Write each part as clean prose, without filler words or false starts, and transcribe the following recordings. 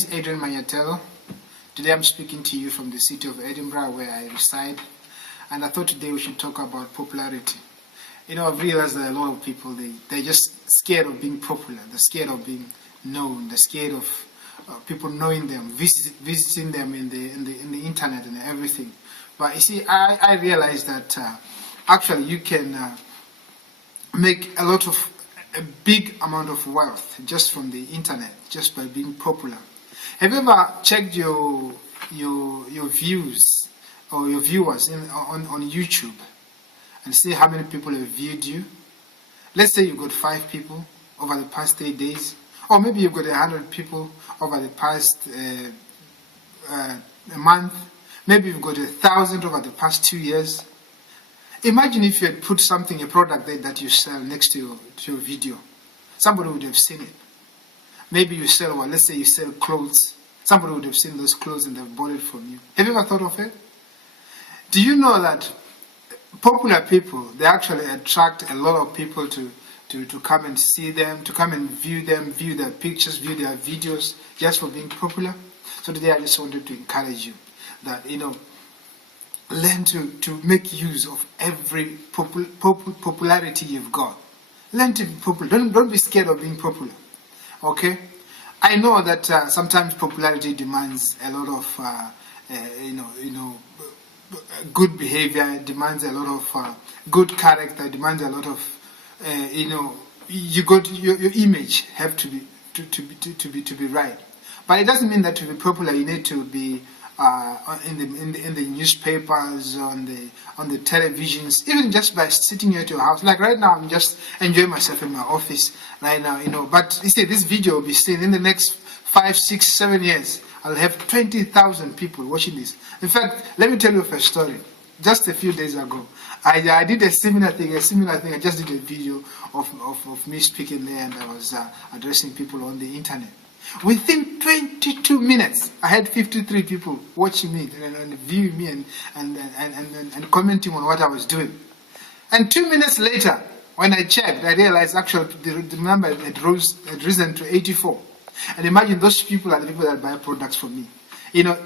is Adrian Manyatello. Today I'm speaking to you from the city of Edinburgh where I reside, and I thought today we should talk about popularity. I've realized that a lot of people, they're just scared of being popular, they're scared of being known, they're scared of people knowing them, visiting them in the internet and everything. But you see, I realized that actually you can make a big amount of wealth just from the internet, just by being popular. Have you ever checked your views or your viewers on YouTube and see how many people have viewed you? Let's say you've got 5 people over the past 3 days, or maybe you've got 100 people over the past a month. Maybe you've got 1,000 over the past 2 years. Imagine if you had put a product there that you sell next to your video. Somebody would have seen it. Maybe you sell, let's say you sell clothes. Somebody would have seen those clothes and they've bought it from you. Have you ever thought of it? Do you know that popular people, they actually attract a lot of people to come and see them, to come and view them, view their pictures, view their videos, just for being popular? So today I just wanted to encourage you that, learn to make use of every popularity you've got. Learn to be popular. Don't be scared of being popular. Okay? I know that sometimes popularity demands a lot of good behavior, demands a lot of good character, demands a lot of you got your image have to be right. But it doesn't mean that to be popular you need to be in the newspapers, on the televisions, even just by sitting at your house. Like right now, I'm just enjoying myself in my office right now, But you see, this video will be seen in the next 5, 6, 7 years. I'll have 20,000 people watching this. In fact, let me tell you a story. Just a few days ago, I did a similar thing. I just did a video of me speaking there, and I was addressing people on the internet. Within 22 minutes, I had 53 people watching me and viewing me and commenting on what I was doing. And 2 minutes later, when I checked, I realized actually the number had risen to 84. And imagine those people are the people that buy products from me. I'm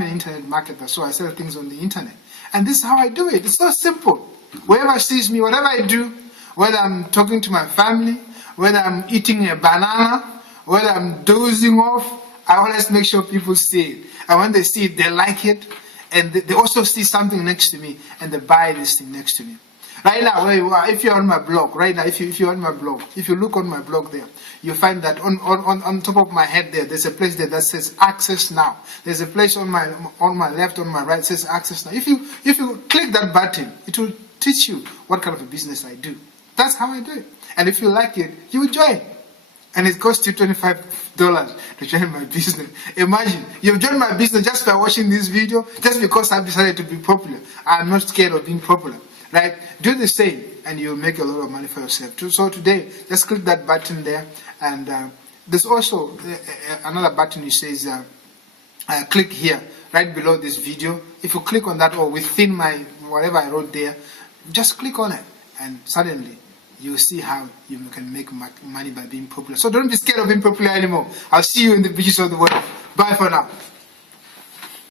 an internet marketer, so I sell things on the internet. And this is how I do it. It's so simple. Whoever sees me, whatever I do, whether I'm talking to my family, whether I'm eating a banana, whether I'm dozing off, I always make sure people see it. And when they see it, they like it, and they also see something next to me, and they buy this thing next to me. Right now, where you are, if you're on my blog, right now, if you're on my blog, if you look on my blog there, you find that on top of my head there's a place there that says Access Now. There's a place on my left, on my right, says Access Now. If you click that button, it will teach you what kind of a business I do. That's how I do it. And if you like it, you will join. And it costs you $25 to join my business. Imagine, you've joined my business just by watching this video, just because I've decided to be popular. I'm not scared of being popular. Right? Do the same, and you'll make a lot of money for yourself too. So today, just click that button there, and there's also another button which says click here, right below this video. If you click on that, or within whatever I wrote there, just click on it, and suddenly you'll see how you can make money by being popular. So don't be scared of being popular anymore. I'll see you in the beaches of the world. Bye for now.